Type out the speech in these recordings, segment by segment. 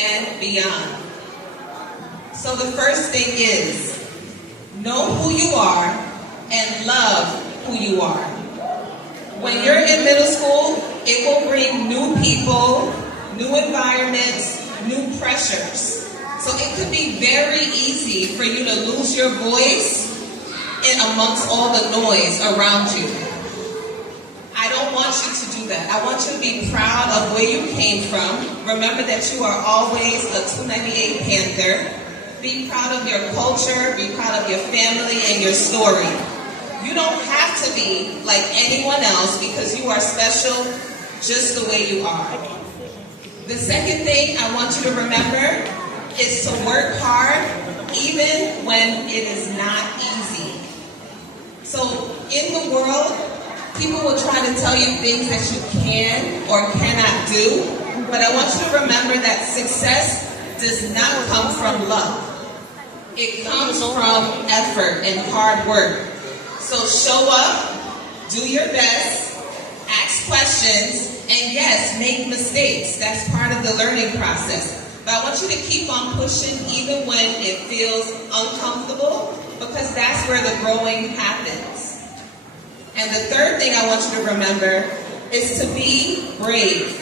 and beyond. So the first thing is, know who you are and love who you are. When you're in middle school, it will bring new people, new environments, new pressures. So it could be very easy for you to lose your voice in amongst all the noise around you. I don't want you to do that. I want you to be proud of where you came from. Remember that you are always a 298 Panther. Be proud of your culture, be proud of your family and your story. You don't have to be like anyone else because you are special just the way you are. The second thing I want you to remember is to work hard even when it is not easy. So in the world, people will try to tell you things that you can or cannot do, but I want you to remember that success does not come from luck. It comes from effort and hard work. So show up, do your best, ask questions, and yes, make mistakes. That's part of the learning process. But I want you to keep on pushing even when it feels uncomfortable, because that's where the growing happens. And the third thing I want you to remember is to be brave.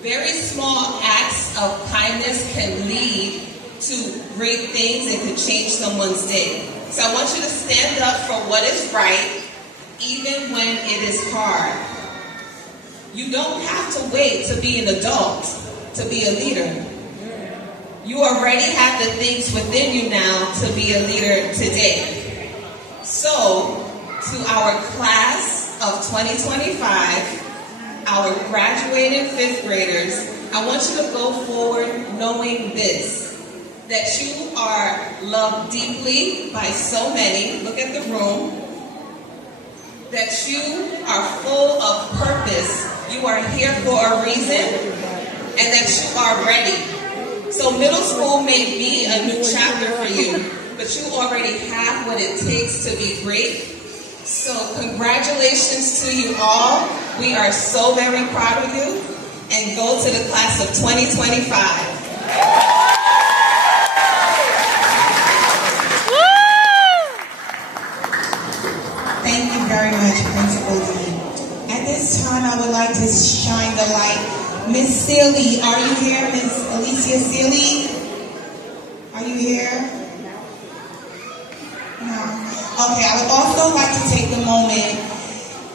Very small acts of kindness can lead to great things and can change someone's day. So I want you to stand up for what is right, even when it is hard. You don't have to wait to be an adult to be a leader. You already have the things within you now to be a leader today. So, to our class of 2025, our graduating fifth graders, I want you to go forward knowing this, that you are loved deeply by so many. Look at the room. That you are full of purpose. You are here for a reason, and that you are ready. So middle school may be a new chapter for you, but you already have what it takes to be great. So congratulations to you all. We are so very proud of you, and go to the class of 2025. Thank you very much, Principal Dean. At this time, I would like to shine the light. Miss Sealy, are you here? Miss Alicia Sealy? Are you here? No. Okay, I would also like to take the moment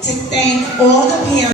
to thank all the parents